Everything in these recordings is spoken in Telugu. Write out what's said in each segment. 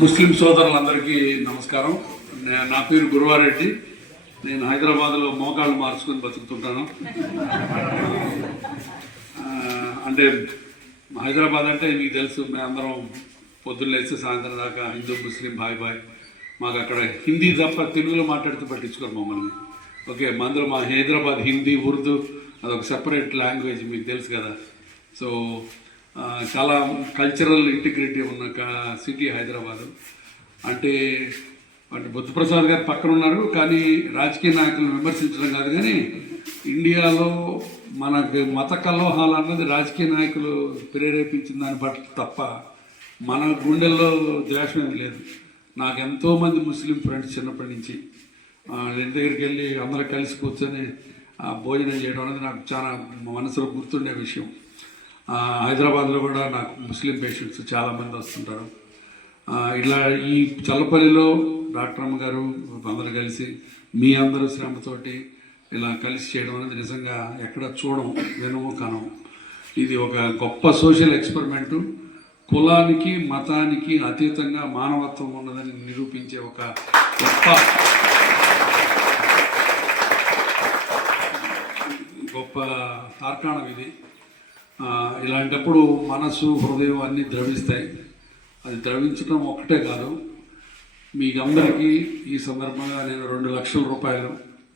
ముస్లిం సోదరులందరికీ నమస్కారం. నా పేరు గురువారెడ్డి. నేను హైదరాబాద్లో మోకాళ్ళు మార్చుకొని బతుకుతుంటాను. అంటే హైదరాబాద్ అంటే మీకు తెలుసు మేము అందరం పొద్దున్న లేచి సాయంత్రం దాకా హిందూ ముస్లిం బాయ్ బాయ్. మాకు అక్కడ హిందీ తప్ప తెలుగులో మాట్లాడుతూ పట్టించుకోరు మమ్మల్ని. ఓకే మందులో మా హైదరాబాద్ హిందీ ఉర్దూ అదొక సెపరేట్ లాంగ్వేజ్ మీకు తెలుసు కదా. సో చాలా కల్చరల్ ఇంటిగ్రిటీ ఉన్న సిటీ హైదరాబాదు. అంటే అంటే బుద్ధప్రసాద్ గారు పక్కన ఉన్నారు కానీ రాజకీయ నాయకులను విమర్శించడం కాదు కానీ ఇండియాలో మనకు మత కలోహాలు అన్నది రాజకీయ నాయకులు ప్రేరేపించిన దాన్ని బట్టి తప్ప మన గుండెల్లో ద్వేషం ఏం లేదు. నాకు ఎంతోమంది ముస్లిం ఫ్రెండ్స్ చిన్నప్పటి నుంచి ఇంటి దగ్గరికి వెళ్ళి అందరూ కలిసి కూర్చొని భోజనం చేయడం అనేది నాకు చాలా మనసులో గుర్తుండే విషయం. హైదరాబాద్లో కూడా నాకు ముస్లిం పేషెంట్స్ చాలామంది వస్తుంటారు. ఇలా ఈ చల్లపల్లిలో డాక్టర్ అమ్మ గారు అందరూ కలిసి మీ అందరూ శ్రమతోటి ఇలా కలిసి చేయడం అనేది నిజంగా ఎక్కడ చూడం వినము కనం ఇది ఒక గొప్ప సోషల్ ఎక్స్పెరిమెంటు. కులానికి మతానికి అతీతంగా మానవత్వం ఉన్నదని నిరూపించే ఒక గొప్ప గొప్ప తార్కాణం ఇది. ఇలాంటప్పుడు మనసు హృదయం అన్నీ ద్రవిస్తాయి. అది ద్రవించడం ఒక్కటే కాదు. మీకు అందరికీ ఈ సందర్భంగా నేను రెండు లక్షల రూపాయలు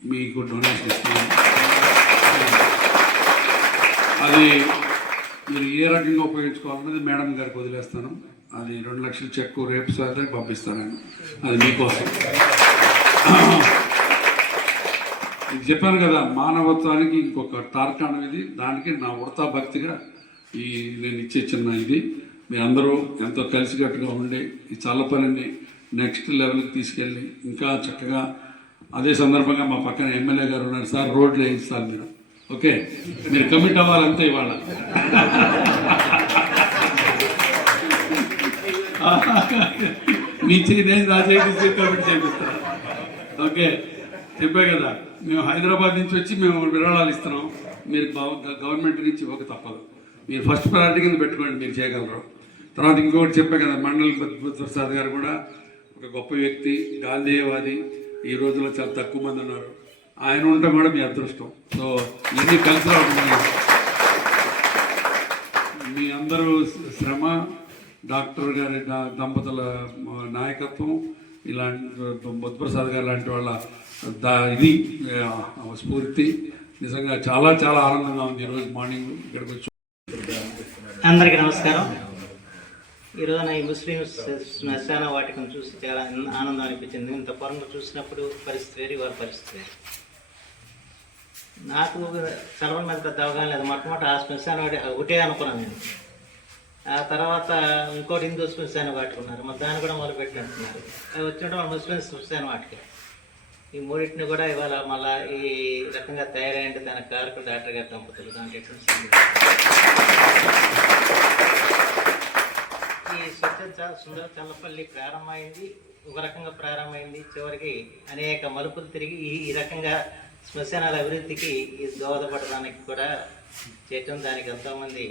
మీకు డొనేషన్ ఇస్తున్నాను. అది మీరు ఏ రకంగా ఉపయోగించుకోవాలన్నది మేడం గారికి వదిలేస్తాను. అది రెండు లక్షల చెక్కు రేపు సాయంత్రం పంపిస్తాను అది మీకోసం. ఇది చెప్పాను కదా మానవత్వానికి ఇంకొక తార్కాణం ఇది. దానికి నా ఉడతా భక్తిగా ఈ నేను ఇచ్చే చిన్న ఇది. మీ అందరూ ఎంతో కలిసికట్టుగా ఉండి ఈ చల్లపల్లిని నెక్స్ట్ లెవెల్కి తీసుకెళ్ళి ఇంకా చక్కగా అదే సందర్భంగా మా పక్కన ఎమ్మెల్యే గారు ఉన్నారు సార్ రోడ్లు వేయిస్తారు మీరు. ఓకే? మీరు కమిట్ అవ్వాలంతే ఇవాళ. మీ చేయి నేను నా కమిట్ చేపిస్తాను ఓకే? చెప్పే కదా మేము హైదరాబాద్ నుంచి వచ్చి మేము విరాళాలు ఇస్తున్నాం. మీరు గవర్నమెంట్ నుంచి ఇవ్వక తప్పదు. మీరు ఫస్ట్ ప్రయారిటీ కింద పెట్టుకోండి మీరు చేయగలరు. తర్వాత ఇంకొకటి చెప్పే కదా మండలి ప్రసాద్ గారు కూడా ఒక గొప్ప వ్యక్తి గాంధీయవాది. ఈ రోజుల్లో చాలా తక్కువ మంది ఉన్నారు. ఆయన ఉంటే కూడా మీ అదృష్టం. సో ఇన్ని కలిసి రావడం మీ అందరూ శ్రమ డాక్టర్ గారి దంపతుల నాయకత్వం ఇలాంటి బుద్ధప్రసాద్ గారు లాంటి వాళ్ళ దా ఇది స్ఫూర్తి. నిజంగా చాలా చాలా ఆనందంగా ఉంది ఈరోజు మార్నింగ్ ఇక్కడికి వచ్చి. అందరికీ నమస్కారం. ఈరోజు నా ఈ ముస్లిం శ్మశాన వాటికను చూసి చాలా ఆనందం అనిపించింది. ఇంత పొరంగా చూసినప్పుడు పరిస్థితి వేరు వారి పరిస్థితి వేరు. నాకు చలవల మీద పెద్ద అవగాహన లేదు. మొట్టమొదటి ఆ శ్మశాన వాటి ఒకటే అనుకున్నాను నేను. ఆ తర్వాత ఇంకోటి హిందూ శ్మశాన వాటికి ఉన్నారు మరి దాన్ని కూడా మొదలు పెట్టి అంటున్నారు అది వచ్చినట్టు మన ముస్లిం వాటికి. ఈ మూడింటిని కూడా ఇవాళ మళ్ళీ ఈ రకంగా తయారైంది దాని కారకులు డాక్టర్ గారి దంపతులు. దాంట్లో ఎటువంటి ఈ సత్యం చాలా సుందర చల్లపల్లి ప్రారంభమైంది. ఒక రకంగా ప్రారంభమైంది. చివరికి అనేక మలుపులు తిరిగి ఈ ఈ రకంగా శ్మశానాల అభివృద్ధికి ఈ దోహదపడడానికి కూడా చేయటం దానికి ఎంతోమంది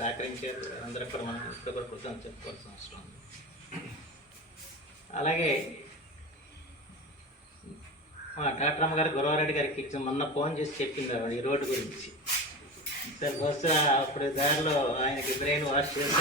సహకరించారు. అందరూ కూడా మనం కృతజ్ఞతలు చెప్పుకోవాల్సిన అవసరం ఉంది. అలాగే మా డాక్టర్ అమ్మగారు గురవారెడ్డి గారికి ఇచ్చిన మొన్న ఫోన్ చేసి చెప్పింది ఆవిడ ఈ రోడ్డు గురించి. సార్ బహుశా అప్పుడు దారిలో ఆయనకి బ్రెయిన్ వాష్ చేసి